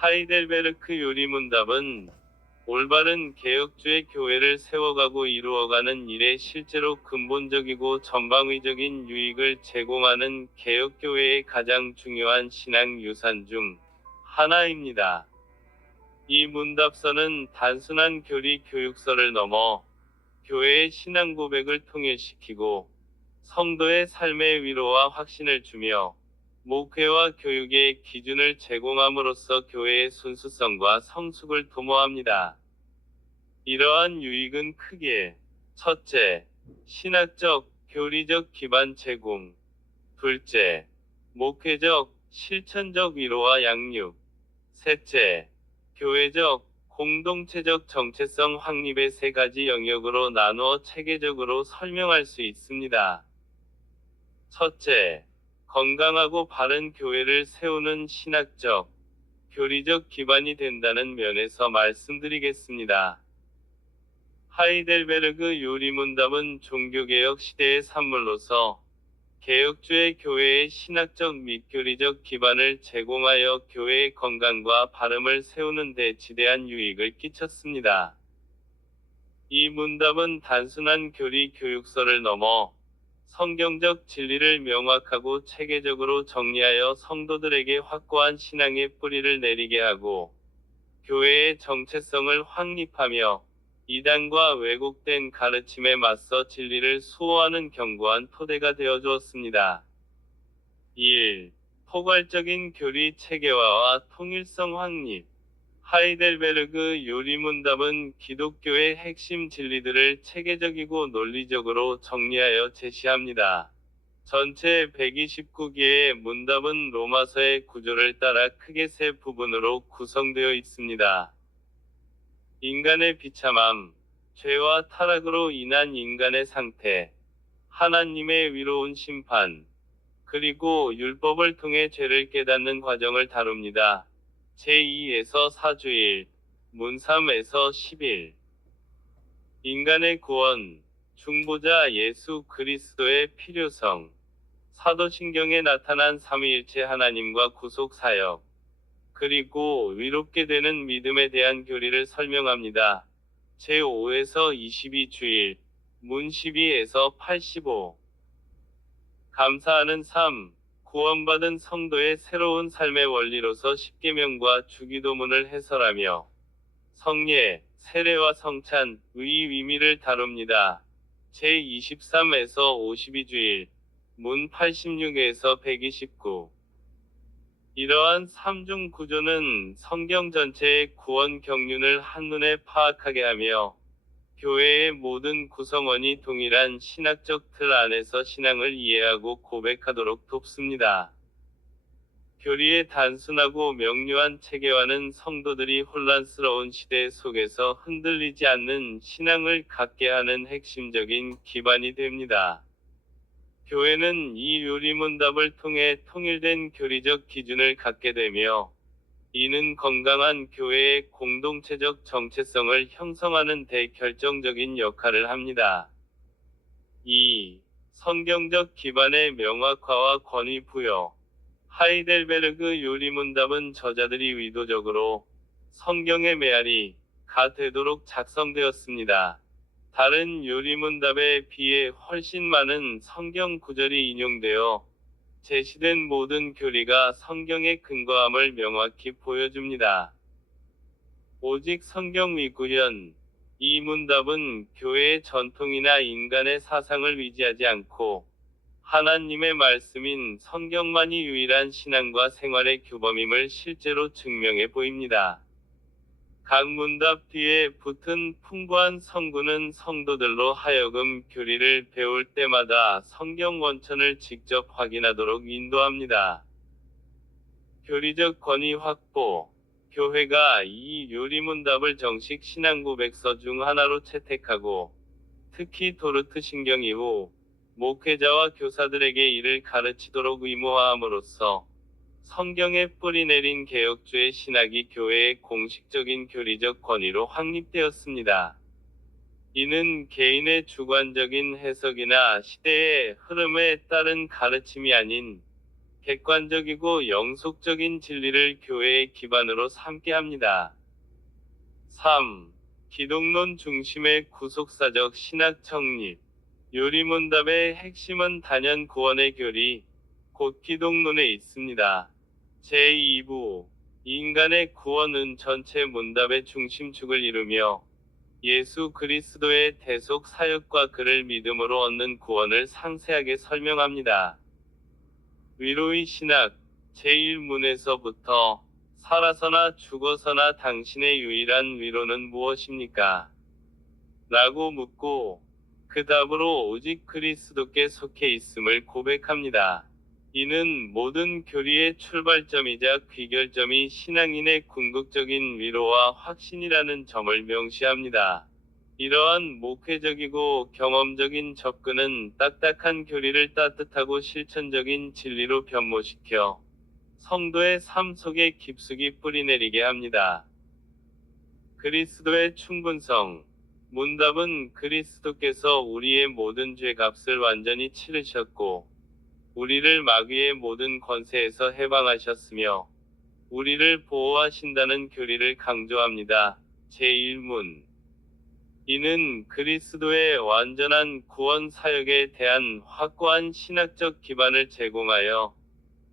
하이델베르크 요리문답은 올바른 개혁주의 교회를 세워가고 이루어가는 일에 실제로 근본적이고 전방위적인 유익을 제공하는 개혁교회의 가장 중요한 신앙 유산 중 하나입니다. 이 문답서는 단순한 교리 교육서를 넘어 교회의 신앙 고백을 통일시키고 성도의 삶의 위로와 확신을 주며 목회와 교육의 기준을 제공함으로써 교회의 순수성과 성숙을 도모합니다. 이러한 유익은 크게 첫째, 신학적, 교리적 기반 제공. 둘째, 목회적, 실천적 위로와 양육. 셋째, 교회적, 공동체적 정체성 확립의 세 가지 영역으로 나누어 체계적으로 설명할 수 있습니다. 첫째, 건강하고 바른 교회를 세우는 신학적, 교리적 기반이 된다는 면에서 말씀드리겠습니다. 하이델베르그 요리문답은 종교개혁 시대의 산물로서 개혁주의 교회의 신학적 및 교리적 기반을 제공하여 교회의 건강과 바름을 세우는 데 지대한 유익을 끼쳤습니다. 이 문답은 단순한 교리 교육서를 넘어 성경적 진리를 명확하고 체계적으로 정리하여 성도들에게 확고한 신앙의 뿌리를 내리게 하고 교회의 정체성을 확립하며 이단과 왜곡된 가르침에 맞서 진리를 수호하는 견고한 토대가 되어 주었습니다. 1. 포괄적인 교리 체계화와 통일성 확립. 하이델베르그 요리문답은 기독교의 핵심 진리들을 체계적이고 논리적으로 정리하여 제시합니다. 전체 129개의 문답은 로마서의 구조를 따라 크게 세 부분으로 구성되어 있습니다. 인간의 비참함, 죄와 타락으로 인한 인간의 상태, 하나님의 위로운 심판, 그리고 율법을 통해 죄를 깨닫는 과정을 다룹니다. 제2에서 4주일, 문 3에서 10일. 인간의 구원, 중보자 예수 그리스도의 필요성, 사도신경에 나타난 삼위일체 하나님과 구속 사역, 그리고 위롭게 되는 믿음에 대한 교리를 설명합니다. 제5에서 22주일, 문 12에서 85. 감사하는 삶, 구원받은 성도의 새로운 삶의 원리로서 십계명과 주기도문을 해설하며 성례, 세례와 성찬, 의 의미를 다룹니다. 제23에서 52주일, 문 86에서 129. 이러한 삼중 구조는 성경 전체의 구원 경륜을 한눈에 파악하게 하며 교회의 모든 구성원이 동일한 신학적 틀 안에서 신앙을 이해하고 고백하도록 돕습니다. 교리의 단순하고 명료한 체계화는 성도들이 혼란스러운 시대 속에서 흔들리지 않는 신앙을 갖게 하는 핵심적인 기반이 됩니다. 교회는 이 요리문답을 통해 통일된 교리적 기준을 갖게 되며 이는 건강한 교회의 공동체적 정체성을 형성하는 데 결정적인 역할을 합니다. 2. 성경적 기반의 명확화와 권위 부여. 하이델베르그 요리문답은 저자들이 의도적으로 성경의 메아리가 되도록 작성되었습니다. 다른 요리문답에 비해 훨씬 많은 성경 구절이 인용되어 제시된 모든 교리가 성경의 근거함을 명확히 보여줍니다. 오직 성경 위구현. 이 문답은 교회의 전통이나 인간의 사상을 위지하지 않고 하나님의 말씀인 성경만이 유일한 신앙과 생활의 규범임을 실제로 증명해 보입니다. 각 문답 뒤에 붙은 풍부한 성구는 성도들로 하여금 교리를 배울 때마다 성경 원천을 직접 확인하도록 인도합니다. 교리적 권위 확보. 교회가 이 요리문답을 정식 신앙고백서 중 하나로 채택하고 특히 도르트 신경 이후 목회자와 교사들에게 이를 가르치도록 의무화함으로써 성경에 뿌리 내린 개혁주의 신학이 교회의 공식적인 교리적 권위로 확립되었습니다. 이는 개인의 주관적인 해석이나 시대의 흐름에 따른 가르침이 아닌 객관적이고 영속적인 진리를 교회의 기반으로 삼게 합니다. 3. 기독론 중심의 구속사적 신학 정립. 요리문답의 핵심은 단연 구원의 교리, 곧 기독론에 있습니다. 제2부. 인간의 구원은 전체 문답의 중심축을 이루며 예수 그리스도의 대속 사역과 그를 믿음으로 얻는 구원을 상세하게 설명합니다. 위로의 신학 제1문에서부터 살아서나 죽어서나 당신의 유일한 위로는 무엇입니까? 라고 묻고 그 답으로 오직 그리스도께 속해 있음을 고백합니다. 이는 모든 교리의 출발점이자 귀결점이 신앙인의 궁극적인 위로와 확신이라는 점을 명시합니다. 이러한 목회적이고 경험적인 접근은 딱딱한 교리를 따뜻하고 실천적인 진리로 변모시켜 성도의 삶 속에 깊숙이 뿌리내리게 합니다. 그리스도의 충분성. 문답은 그리스도께서 우리의 모든 죄값을 완전히 치르셨고 우리를 마귀의 모든 권세에서 해방하셨으며 우리를 보호하신다는 교리를 강조합니다. 제1문. 이는 그리스도의 완전한 구원 사역에 대한 확고한 신학적 기반을 제공하여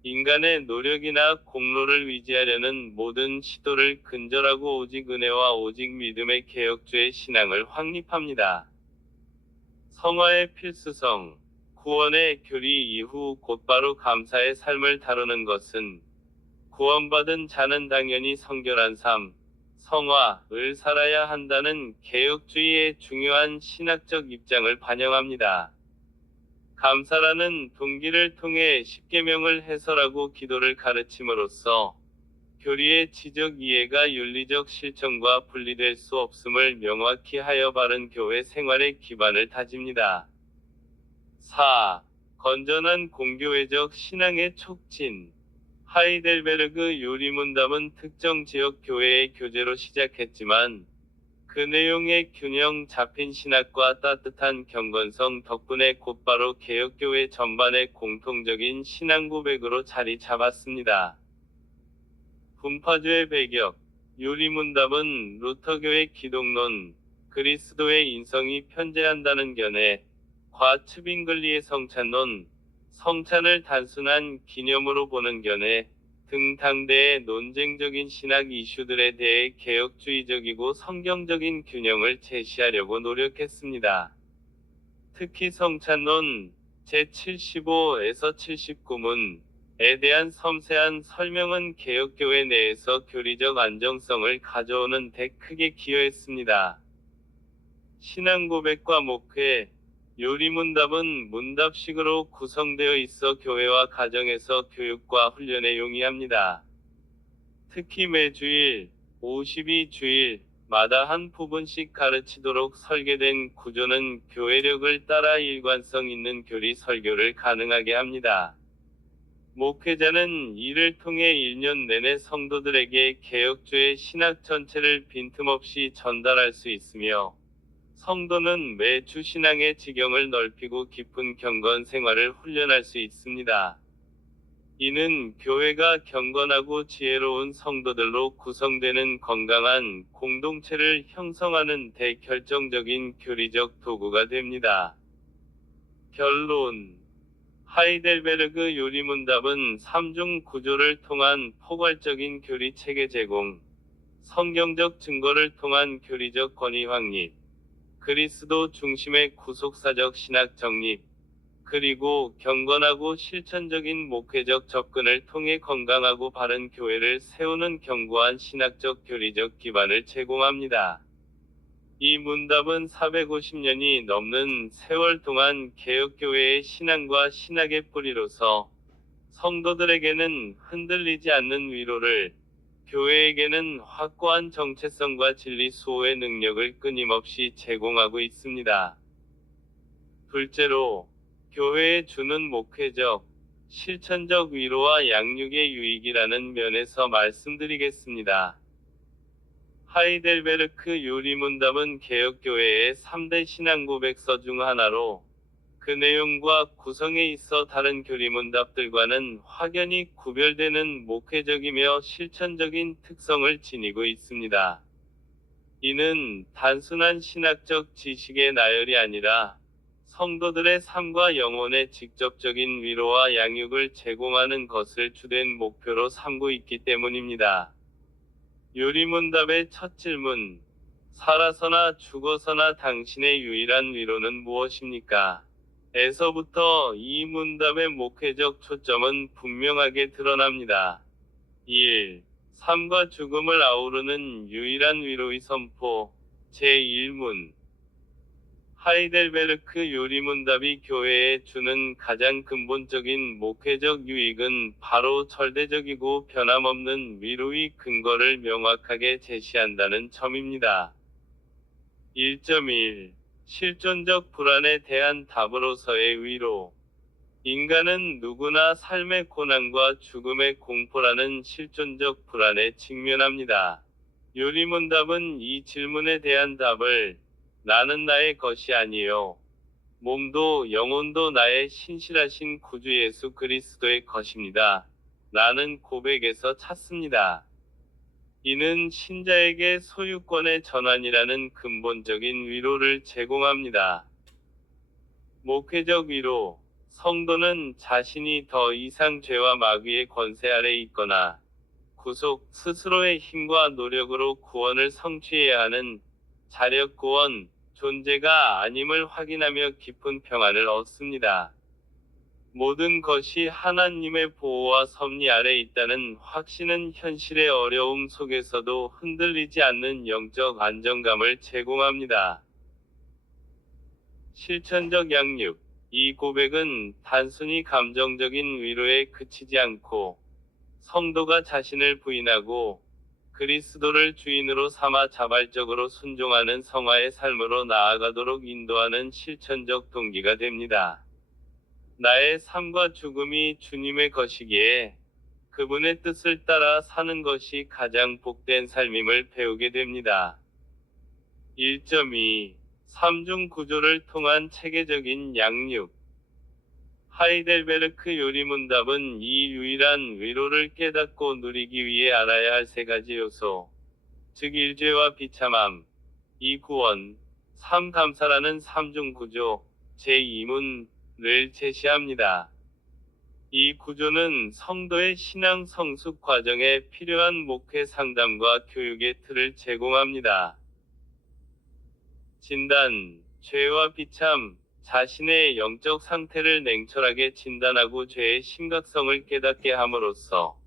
인간의 노력이나 공로를 위지하려는 모든 시도를 근절하고 오직 은혜와 오직 믿음의 개혁주의 신앙을 확립합니다. 성화의 필수성. 구원의 교리 이후 곧바로 감사의 삶을 다루는 것은 구원받은 자는 당연히 성결한 삶, 성화를 살아야 한다는 개혁주의의 중요한 신학적 입장을 반영합니다. 감사라는 동기를 통해 십계명을 해설하고 기도를 가르침으로써 교리의 지적 이해가 윤리적 실천과 분리될 수 없음을 명확히 하여 바른 교회 생활의 기반을 다집니다. 4. 건전한 공교회적 신앙의 촉진. 하이델베르그 요리문답은 특정 지역 교회의 교재로 시작했지만 그 내용의 균형 잡힌 신학과 따뜻한 경건성 덕분에 곧바로 개혁교회 전반의 공통적인 신앙 고백으로 자리 잡았습니다. 분파주의 배경. 요리문답은 루터교의 기독론, 그리스도의 인성이 편재한다는 견해, 과 츠빙글리의 성찬론, 성찬을 단순한 기념으로 보는 견해 등 당대의 논쟁적인 신학 이슈들에 대해 개혁주의적이고 성경적인 균형을 제시하려고 노력했습니다. 특히 성찬론 제75에서 79문에 대한 섬세한 설명은 개혁교회 내에서 교리적 안정성을 가져오는 데 크게 기여했습니다. 신앙 고백과 목회. 요리문답은 문답식으로 구성되어 있어 교회와 가정에서 교육과 훈련에 용이합니다. 특히 매주일, 52주일, 마다 한 부분씩 가르치도록 설계된 구조는 교회력을 따라 일관성 있는 교리 설교를 가능하게 합니다. 목회자는 이를 통해 1년 내내 성도들에게 개혁주의 신학 전체를 빈틈없이 전달할 수 있으며 성도는 매주 신앙의 지경을 넓히고 깊은 경건 생활을 훈련할 수 있습니다. 이는 교회가 경건하고 지혜로운 성도들로 구성되는 건강한 공동체를 형성하는 데 결정적인 교리적 도구가 됩니다. 결론. 하이델베르그 요리문답은 3중 구조를 통한 포괄적인 교리 체계 제공, 성경적 증거를 통한 교리적 권위 확립, 그리스도 중심의 구속사적 신학 정립, 그리고 경건하고 실천적인 목회적 접근을 통해 건강하고 바른 교회를 세우는 견고한 신학적 교리적 기반을 제공합니다. 이 문답은 450년이 넘는 세월 동안 개혁교회의 신앙과 신학의 뿌리로서 성도들에게는 흔들리지 않는 위로를, 교회에게는 확고한 정체성과 진리 수호의 능력을 끊임없이 제공하고 있습니다. 둘째로, 교회에 주는 목회적, 실천적 위로와 양육의 유익이라는 면에서 말씀드리겠습니다. 하이델베르크 요리문답은 개혁교회의 3대 신앙 고백서 중 하나로 그 내용과 구성에 있어 다른 교리문답들과는 확연히 구별되는 목회적이며 실천적인 특성을 지니고 있습니다. 이는 단순한 신학적 지식의 나열이 아니라 성도들의 삶과 영혼의 직접적인 위로와 양육을 제공하는 것을 주된 목표로 삼고 있기 때문입니다. 요리문답의 첫 질문, 살아서나 죽어서나 당신의 유일한 위로는 무엇입니까? 에서부터 이 문답의 목회적 초점은 분명하게 드러납니다. 1. 삶과 죽음을 아우르는 유일한 위로의 선포. 제1문. 하이델베르크 요리문답이 교회에 주는 가장 근본적인 목회적 유익은 바로 절대적이고 변함없는 위로의 근거를 명확하게 제시한다는 점입니다. 1.1. 실존적 불안에 대한 답으로서의 위로. 인간은 누구나 삶의 고난과 죽음의 공포라는 실존적 불안에 직면합니다. 요리문답은 이 질문에 대한 답을 나는 나의 것이 아니요 몸도 영혼도 나의 신실하신 구주 예수 그리스도의 것입니다. 라는 고백에서 찾습니다. 이는 신자에게 소유권의 전환이라는 근본적인 위로를 제공합니다. 목회적 위로. 성도는 자신이 더 이상 죄와 마귀의 권세 아래 있거나 구속, 스스로의 힘과 노력으로 구원을 성취해야 하는 자력 구원, 존재가 아님을 확인하며 깊은 평안을 얻습니다. 모든 것이 하나님의 보호와 섭리 아래 있다는 확신은 현실의 어려움 속에서도 흔들리지 않는 영적 안정감을 제공합니다. 실천적 양육. 이 고백은 단순히 감정적인 위로에 그치지 않고 성도가 자신을 부인하고 그리스도를 주인으로 삼아 자발적으로 순종하는 성화의 삶으로 나아가도록 인도하는 실천적 동기가 됩니다. 나의 삶과 죽음이 주님의 것이기에 그분의 뜻을 따라 사는 것이 가장 복된 삶임을 배우게 됩니다. 1.2. 삼중 구조를 통한 체계적인 양육. 하이델베르크 요리문답은 이 유일한 위로를 깨닫고 누리기 위해 알아야 할 세 가지 요소, 즉 1죄와 비참함, 2 구원, 3 감사라는 삼중 구조, 제2문을 제시합니다. 이 구조는 성도의 신앙 성숙 과정에 필요한 목회 상담과 교육의 틀을 제공합니다. 진단, 죄와 비참. 자신의 영적 상태를 냉철하게 진단하고 죄의 심각성을 깨닫게 함으로써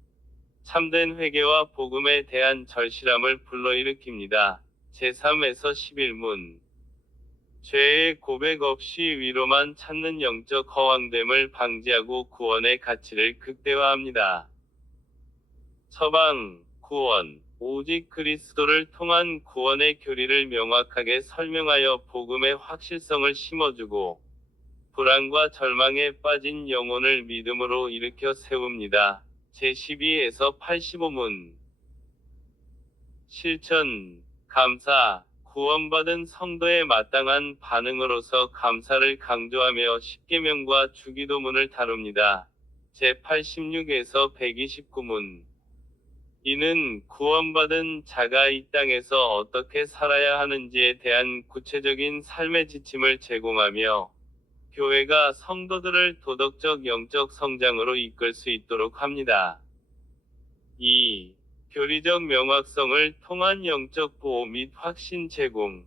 참된 회개와 복음에 대한 절실함을 불러일으킵니다. 제3에서 11문. 죄의 고백 없이 위로만 찾는 영적 허황됨을 방지하고 구원의 가치를 극대화합니다. 처방, 구원. 오직 그리스도를 통한 구원의 교리를 명확하게 설명하여 복음의 확실성을 심어주고 불안과 절망에 빠진 영혼을 믿음으로 일으켜 세웁니다. 제12에서 85문. 실천, 감사. 구원받은 성도의 마땅한 반응으로서 감사를 강조하며 십계명과 주기도문을 다룹니다. 제86에서 129문. 이는 구원받은 자가 이 땅에서 어떻게 살아야 하는지에 대한 구체적인 삶의 지침을 제공하며 교회가 성도들을 도덕적 영적 성장으로 이끌 수 있도록 합니다. 2. 교리적 명확성을 통한 영적 보호 및 확신 제공.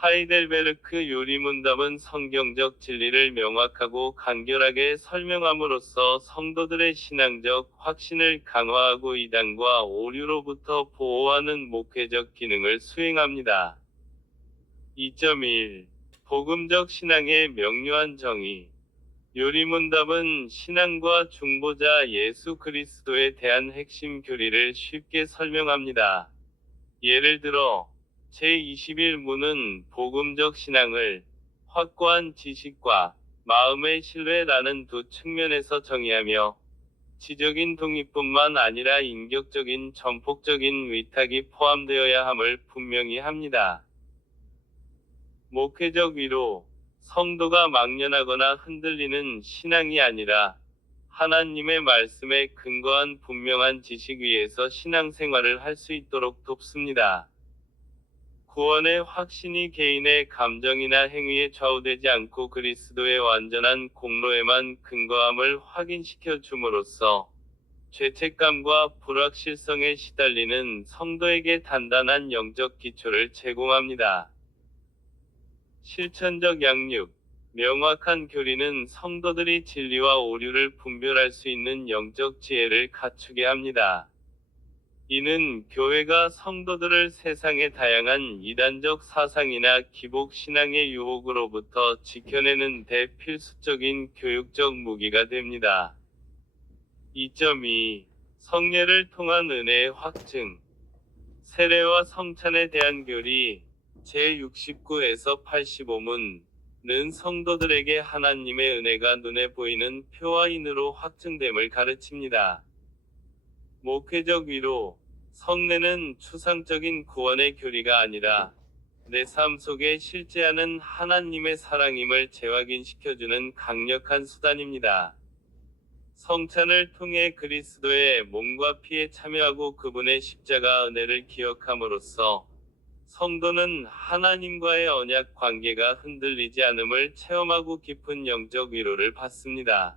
하이델베르크 요리문답은 성경적 진리를 명확하고 간결하게 설명함으로써 성도들의 신앙적 확신을 강화하고 이단과 오류로부터 보호하는 목회적 기능을 수행합니다. 2.1. 복음적 신앙의 명료한 정의. 요리문답은 신앙과 중보자 예수 그리스도에 대한 핵심 교리를 쉽게 설명합니다. 예를 들어 제21문은 복음적 신앙을 확고한 지식과 마음의 신뢰라는 두 측면에서 정의하며 지적인 동의뿐만 아니라 인격적인 전폭적인 위탁이 포함되어야 함을 분명히 합니다. 목회적 위로. 성도가 막연하거나 흔들리는 신앙이 아니라 하나님의 말씀에 근거한 분명한 지식 위에서 신앙생활을 할 수 있도록 돕습니다. 구원의 확신이 개인의 감정이나 행위에 좌우되지 않고 그리스도의 완전한 공로에만 근거함을 확인시켜 줌으로써 죄책감과 불확실성에 시달리는 성도에게 단단한 영적 기초를 제공합니다. 실천적 양육, 명확한 교리는 성도들이 진리와 오류를 분별할 수 있는 영적 지혜를 갖추게 합니다. 이는 교회가 성도들을 세상의 다양한 이단적 사상이나 기복 신앙의 유혹으로부터 지켜내는 데 필수적인 교육적 무기가 됩니다. 2.2. 성례를 통한 은혜의 확증. 세례와 성찬에 대한 교리 제69에서 85문은 성도들에게 하나님의 은혜가 눈에 보이는 표와 인으로 확증됨을 가르칩니다. 목회적 위로. 성례는 추상적인 구원의 교리가 아니라 내 삶 속에 실제하는 하나님의 사랑임을 재확인시켜주는 강력한 수단입니다. 성찬을 통해 그리스도의 몸과 피에 참여하고 그분의 십자가 은혜를 기억함으로써 성도는 하나님과의 언약 관계가 흔들리지 않음을 체험하고 깊은 영적 위로를 받습니다.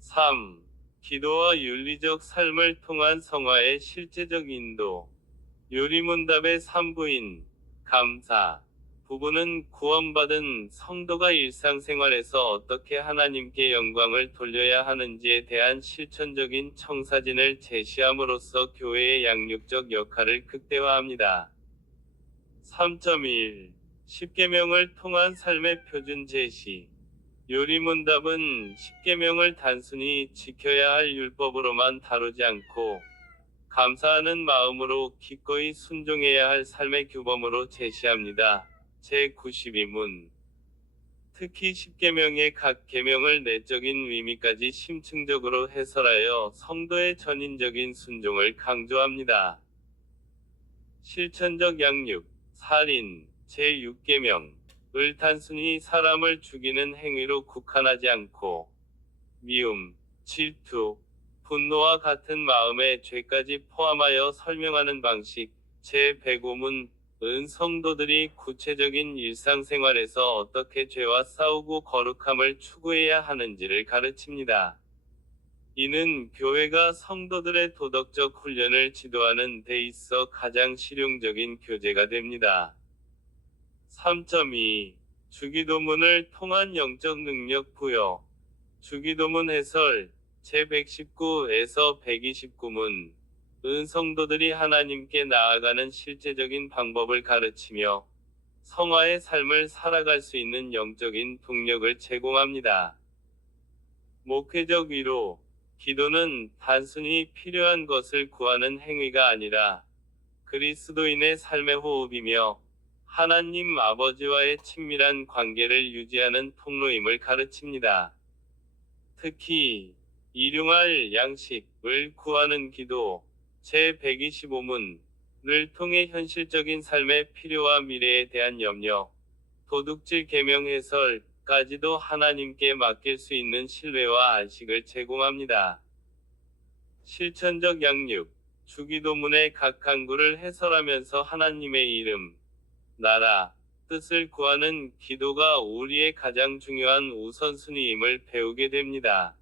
3. 기도와 윤리적 삶을 통한 성화의 실제적 인도. 요리문답의 3부인 감사 부분은 구원받은 성도가 일상생활에서 어떻게 하나님께 영광을 돌려야 하는지에 대한 실천적인 청사진을 제시함으로써 교회의 양육적 역할을 극대화합니다. 3.1. 십계명을 통한 삶의 표준 제시. 요리문답은 십계명을 단순히 지켜야 할 율법으로만 다루지 않고 감사하는 마음으로 기꺼이 순종해야 할 삶의 규범으로 제시합니다. 제92문. 특히 십계명의 각 계명을 내적인 의미까지 심층적으로 해설하여 성도의 전인적인 순종을 강조합니다. 실천적 양육. 살인 제6계명을 단순히 사람을 죽이는 행위로 국한하지 않고 미움, 질투, 분노와 같은 마음의 죄까지 포함하여 설명하는 방식. 제105문 은 성도들이 구체적인 일상생활에서 어떻게 죄와 싸우고 거룩함을 추구해야 하는지를 가르칩니다. 이는 교회가 성도들의 도덕적 훈련을 지도하는 데 있어 가장 실용적인 교재가 됩니다. 3.2. 주기도문을 통한 영적 능력 부여. 주기도문 해설 제119에서 129문 은 성도들이 하나님께 나아가는 실제적인 방법을 가르치며 성화의 삶을 살아갈 수 있는 영적인 동력을 제공합니다. 목회적 위로. 기도는 단순히 필요한 것을 구하는 행위가 아니라 그리스도인의 삶의 호흡이며 하나님 아버지와의 친밀한 관계를 유지하는 통로임을 가르칩니다. 특히 일용할 양식을 구하는 기도 제125문을 통해 현실적인 삶의 필요와 미래에 대한 염려, 도둑질 계명 해설까지도 하나님께 맡길 수 있는 신뢰와 안식을 제공합니다. 실천적 양육. 주기도문의 각 간구를 해설하면서 하나님의 이름, 나라, 뜻을 구하는 기도가 우리의 가장 중요한 우선순위임을 배우게 됩니다.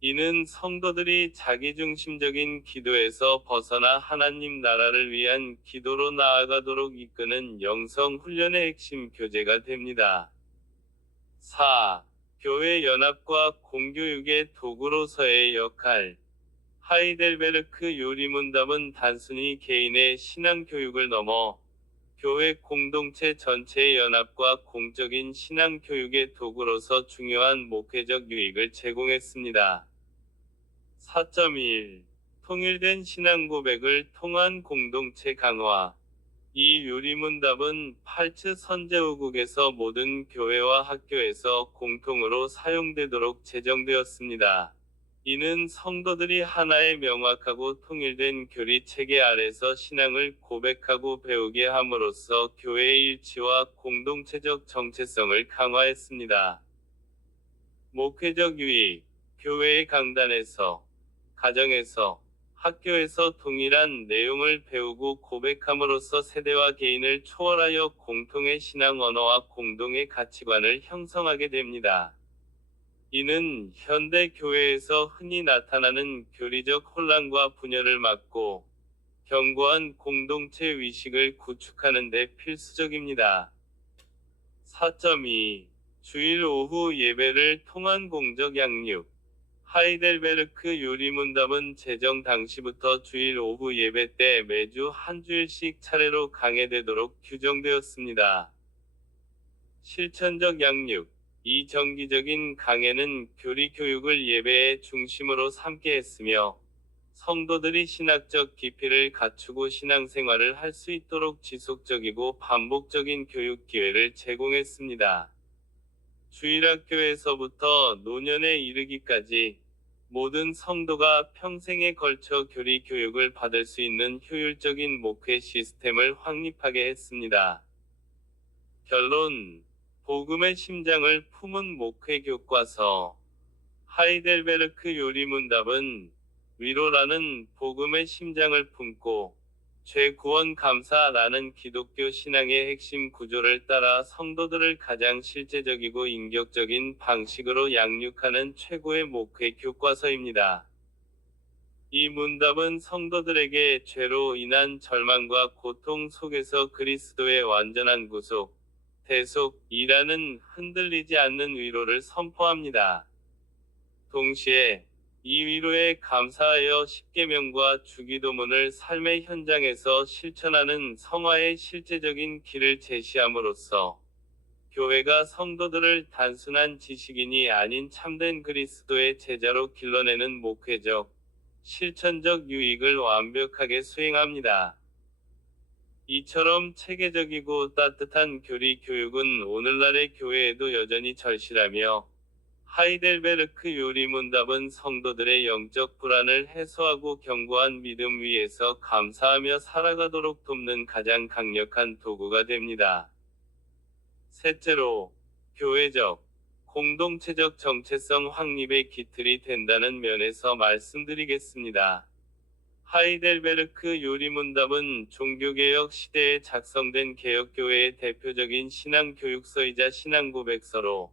이는 성도들이 자기중심적인 기도에서 벗어나 하나님 나라를 위한 기도로 나아가도록 이끄는 영성 훈련의 핵심 교재가 됩니다. 4. 교회 연합과 공교육의 도구로서의 역할. 하이델베르크 요리문답은 단순히 개인의 신앙 교육을 넘어 교회 공동체 전체의 연합과 공적인 신앙 교육의 도구로서 중요한 목회적 유익을 제공했습니다. 4.1. 통일된 신앙 고백을 통한 공동체 강화. 이 요리문답은 팔츠 선제후국에서 모든 교회와 학교에서 공통으로 사용되도록 제정되었습니다. 이는 성도들이 하나의 명확하고 통일된 교리 체계 아래서 신앙을 고백하고 배우게 함으로써 교회의 일치와 공동체적 정체성을 강화했습니다. 목회적 유익, 교회의 강단에서, 가정에서, 학교에서 동일한 내용을 배우고 고백함으로써 세대와 개인을 초월하여 공통의 신앙 언어와 공동의 가치관을 형성하게 됩니다. 이는 현대 교회에서 흔히 나타나는 교리적 혼란과 분열을 막고 견고한 공동체 의식을 구축하는 데 필수적입니다. 4.2. 주일 오후 예배를 통한 공적 양육. 하이델베르크 요리문답은 제정 당시부터 주일 오후 예배 때 매주 한 주일씩 차례로 강해되도록 규정되었습니다. 실천적 양육. 이 정기적인 강해는 교리 교육을 예배의 중심으로 삼게 했으며, 성도들이 신학적 깊이를 갖추고 신앙생활을 할 수 있도록 지속적이고 반복적인 교육 기회를 제공했습니다. 주일학교에서부터 노년에 이르기까지 모든 성도가 평생에 걸쳐 교리 교육을 받을 수 있는 효율적인 목회 시스템을 확립하게 했습니다. 결론. 복음의 심장을 품은 목회 교과서. 하이델베르크 요리문답은 위로라는 복음의 심장을 품고 죄 구원 감사라는 기독교 신앙의 핵심 구조를 따라 성도들을 가장 실제적이고 인격적인 방식으로 양육하는 최고의 목회 교과서입니다. 이 문답은 성도들에게 죄로 인한 절망과 고통 속에서 그리스도의 완전한 구속, 대속이라는 흔들리지 않는 위로를 선포합니다. 동시에 이 위로에 감사하여 십계명과 주기도문을 삶의 현장에서 실천하는 성화의 실제적인 길을 제시함으로써 교회가 성도들을 단순한 지식인이 아닌 참된 그리스도의 제자로 길러내는 목회적, 실천적 유익을 완벽하게 수행합니다. 이처럼 체계적이고 따뜻한 교리 교육은 오늘날의 교회에도 여전히 절실하며, 하이델베르크 요리문답은 성도들의 영적 불안을 해소하고 견고한 믿음 위에서 감사하며 살아가도록 돕는 가장 강력한 도구가 됩니다. 셋째로, 교회적, 공동체적 정체성 확립의 기틀이 된다는 면에서 말씀드리겠습니다. 하이델베르크 요리문답은 종교개혁 시대에 작성된 개혁교회의 대표적인 신앙교육서이자 신앙고백서로,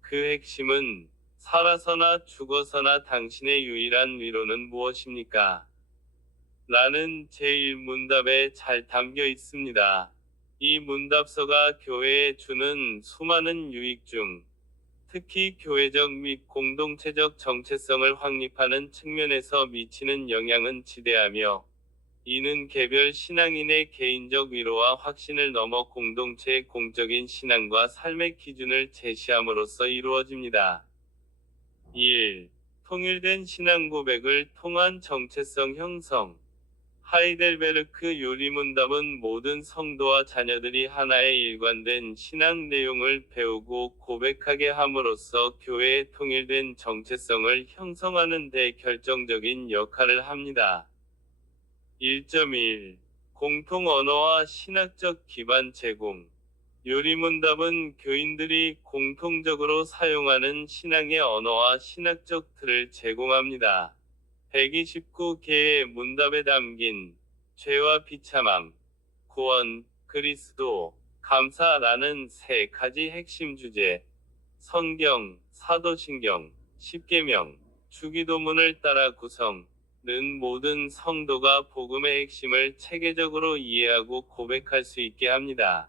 그 핵심은 살아서나 죽어서나 당신의 유일한 위로는 무엇입니까? 라는 제1문답에 잘 담겨 있습니다. 이 문답서가 교회에 주는 수많은 유익 중 특히 교회적 및 공동체적 정체성을 확립하는 측면에서 미치는 영향은 지대하며, 이는 개별 신앙인의 개인적 위로와 확신을 넘어 공동체의 공적인 신앙과 삶의 기준을 제시함으로써 이루어집니다. 1. 통일된 신앙 고백을 통한 정체성 형성. 하이델베르크 요리문답은 모든 성도와 자녀들이 하나의 일관된 신앙 내용을 배우고 고백하게 함으로써 교회의 통일된 정체성을 형성하는 데 결정적인 역할을 합니다. 1.1. 공통 언어와 신학적 기반 제공. 요리문답은 교인들이 공통적으로 사용하는 신앙의 언어와 신학적 틀을 제공합니다. 129개의 문답에 담긴 죄와 비참함, 구원, 그리스도, 감사라는 세 가지 핵심 주제, 성경, 사도신경, 십계명, 주기도문을 따라 구성, 는 모든 성도가 복음의 핵심을 체계적으로 이해하고 고백할 수 있게 합니다.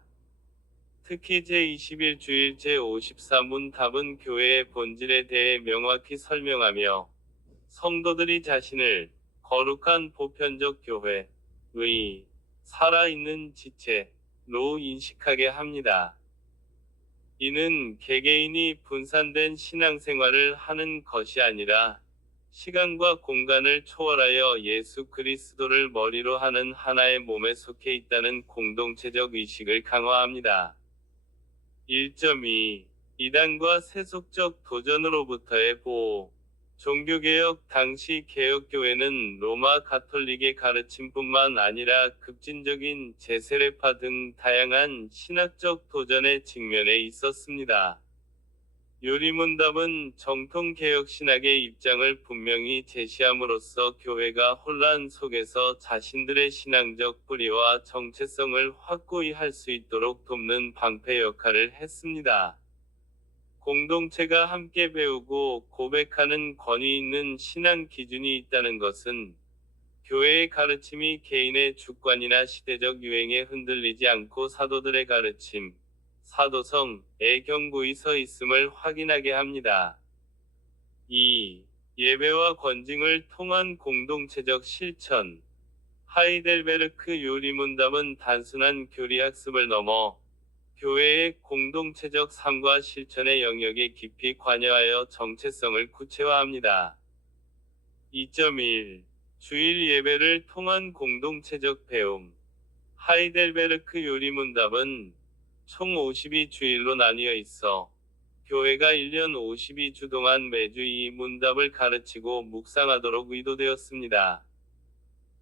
특히 제21주일 제54문답은 교회의 본질에 대해 명확히 설명하며, 성도들이 자신을 거룩한 보편적 교회의 살아있는 지체로 인식하게 합니다. 이는 개개인이 분산된 신앙생활을 하는 것이 아니라 시간과 공간을 초월하여 예수 그리스도를 머리로 하는 하나의 몸에 속해 있다는 공동체적 의식을 강화합니다. 1.2. 이단과 세속적 도전으로부터의 보호. 종교개혁 당시 개혁교회는 로마 가톨릭의 가르침뿐만 아니라 급진적인 제세례파 등 다양한 신학적 도전에 직면해 있었습니다. 요리문답은 정통개혁 신학의 입장을 분명히 제시함으로써 교회가 혼란 속에서 자신들의 신앙적 뿌리와 정체성을 확고히 할 수 있도록 돕는 방패 역할을 했습니다. 공동체가 함께 배우고 고백하는 권위 있는 신앙 기준이 있다는 것은 교회의 가르침이 개인의 주관이나 시대적 유행에 흔들리지 않고 사도들의 가르침, 사도성에 견고히 서 있음을 확인하게 합니다. 2. 예배와 권징을 통한 공동체적 실천. 하이델베르크 요리문답은 단순한 교리학습을 넘어 교회의 공동체적 삶과 실천의 영역에 깊이 관여하여 정체성을 구체화합니다. 2.1. 주일 예배를 통한 공동체적 배움. 하이델베르크 요리문답은 총 52주일로 나뉘어 있어 교회가 1년 52주 동안 매주 이 문답을 가르치고 묵상하도록 의도되었습니다.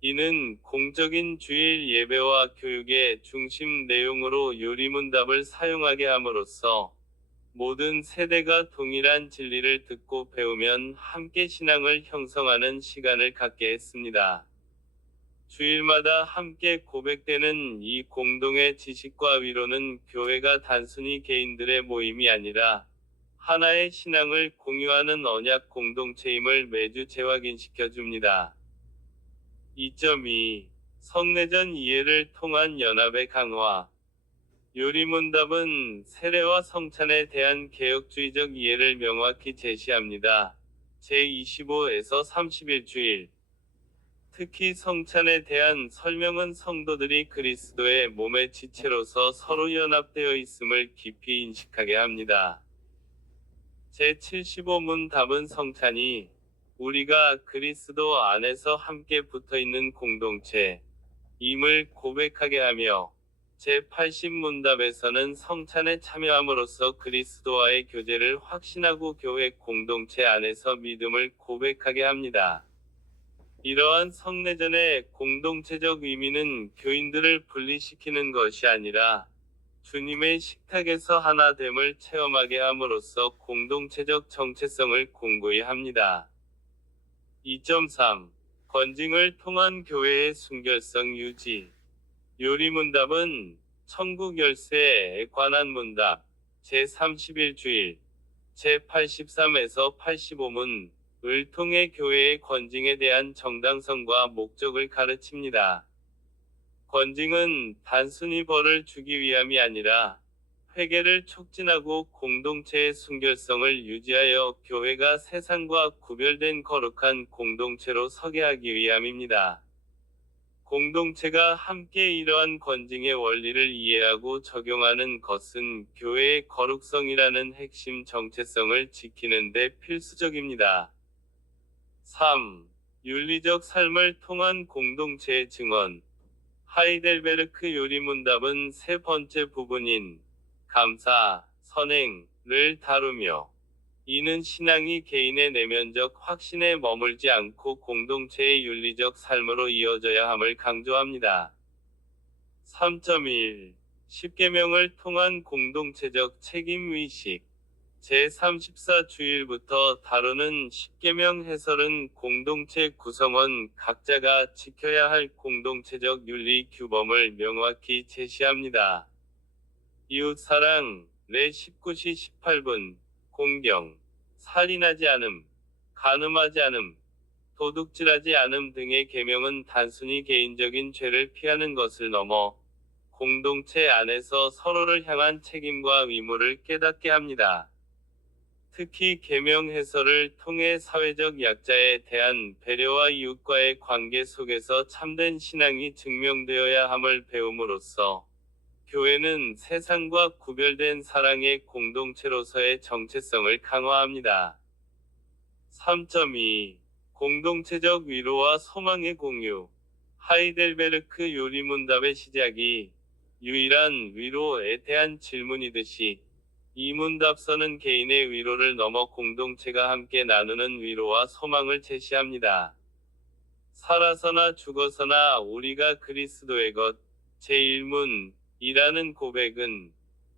이는 공적인 주일 예배와 교육의 중심 내용으로 요리문답을 사용하게 함으로써 모든 세대가 동일한 진리를 듣고 배우면 함께 신앙을 형성하는 시간을 갖게 했습니다. 주일마다 함께 고백되는 이 공동의 지식과 위로는 교회가 단순히 개인들의 모임이 아니라 하나의 신앙을 공유하는 언약 공동체임을 매주 재확인시켜 줍니다. 2.2. 성내전 이해를 통한 연합의 강화. 요리문답은 세례와 성찬에 대한 개혁주의적 이해를 명확히 제시합니다. 제25에서 31주일. 특히 성찬에 대한 설명은 성도들이 그리스도의 몸의 지체로서 서로 연합되어 있음을 깊이 인식하게 합니다. 제75문 답은 성찬이 우리가 그리스도 안에서 함께 붙어있는 공동체 임을 고백하게 하며 제80문답에서는 성찬에 참여함으로써 그리스도와의 교제를 확신하고 교회 공동체 안에서 믿음을 고백하게 합니다. 이러한 성내전의 공동체적 의미는 교인들을 분리시키는 것이 아니라 주님의 식탁에서 하나됨을 체험하게 함으로써 공동체적 정체성을 공고히 합니다. 2.3. 권징을 통한 교회의 순결성 유지. 요리문답은 천국 열쇠에 관한 문답, 제31주일, 제83에서 85문, 을 통해 교회의 권징에 대한 정당성과 목적을 가르칩니다. 권징은 단순히 벌을 주기 위함이 아니라 회개를 촉진하고 공동체의 순결성을 유지하여 교회가 세상과 구별된 거룩한 공동체로 서게 하기 위함입니다. 공동체가 함께 이러한 권징의 원리를 이해하고 적용하는 것은 교회의 거룩성이라는 핵심 정체성을 지키는 데 필수적입니다. 3. 윤리적 삶을 통한 공동체의 증언. 하이델베르크 요리문답은 세 번째 부분인 감사, 선행을 다루며 이는 신앙이 개인의 내면적 확신에 머물지 않고 공동체의 윤리적 삶으로 이어져야 함을 강조합니다. 3.1. 십계명을 통한 공동체적 책임의식. 제34주일부터 다루는 십계명 해설은 공동체 구성원 각자가 지켜야 할 공동체적 윤리 규범을 명확히 제시합니다. 이웃사랑, 레 19시 18분, 공경, 살인하지 않음, 간음하지 않음, 도둑질하지 않음 등의 계명은 단순히 개인적인 죄를 피하는 것을 넘어 공동체 안에서 서로를 향한 책임과 의무를 깨닫게 합니다. 특히 계명 해설을 통해 사회적 약자에 대한 배려와 이웃과의 관계 속에서 참된 신앙이 증명되어야 함을 배움으로써 교회는 세상과 구별된 사랑의 공동체로서의 정체성을 강화합니다. 3.2. 공동체적 위로와 소망의 공유. 하이델베르크 요리문답의 시작이 유일한 위로에 대한 질문이듯이 이 문답서는 개인의 위로를 넘어 공동체가 함께 나누는 위로와 소망을 제시합니다. 살아서나 죽어서나 우리가 그리스도의 것, 제1문이라는 고백은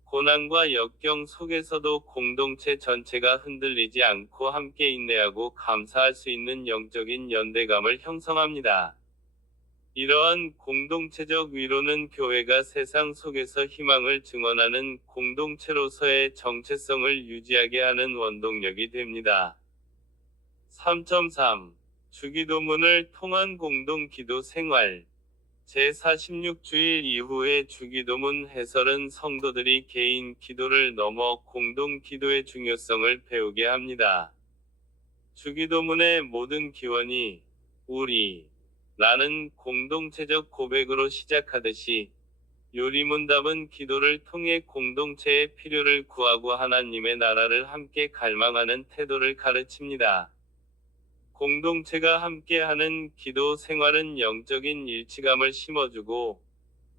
고난과 역경 속에서도 공동체 전체가 흔들리지 않고 함께 인내하고 감사할 수 있는 영적인 연대감을 형성합니다. 이러한 공동체적 위로는 교회가 세상 속에서 희망을 증언하는 공동체로서의 정체성을 유지하게 하는 원동력이 됩니다. 3.3. 주기도문을 통한 공동기도 생활. 제46주일 이후의 주기도문 해설은 성도들이 개인 기도를 넘어 공동기도의 중요성을 배우게 합니다. 주기도문의 모든 기원이 우리 라는 공동체적 고백으로 시작하듯이 요리문답은 기도를 통해 공동체의 필요를 구하고 하나님의 나라를 함께 갈망하는 태도를 가르칩니다. 공동체가 함께하는 기도 생활은 영적인 일치감을 심어주고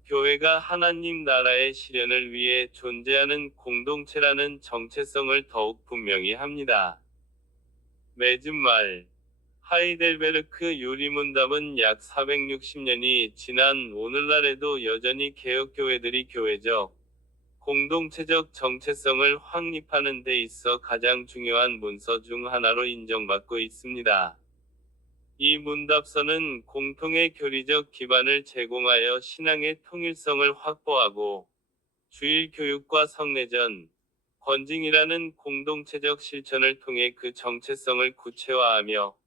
교회가 하나님 나라의 실현을 위해 존재하는 공동체라는 정체성을 더욱 분명히 합니다. 맺은 말 하이델베르크 요리문답은 약 460년이 지난 오늘날에도 여전히 개혁교회들이 교회적, 공동체적 정체성을 확립하는 데 있어 가장 중요한 문서 중 하나로 인정받고 있습니다. 이 문답서는 공통의 교리적 기반을 제공하여 신앙의 통일성을 확보하고 주일 교육과 성례전, 권징이라는 공동체적 실천을 통해 그 정체성을 구체화하며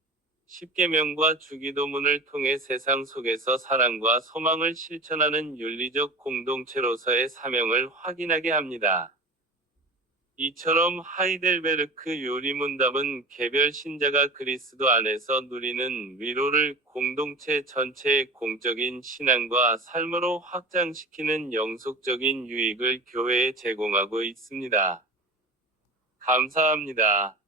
십계명과 주기도문을 통해 세상 속에서 사랑과 소망을 실천하는 윤리적 공동체로서의 사명을 확인하게 합니다. 이처럼 하이델베르크 요리문답은 개별 신자가 그리스도 안에서 누리는 위로를 공동체 전체의 공적인 신앙과 삶으로 확장시키는 영속적인 유익을 교회에 제공하고 있습니다. 감사합니다.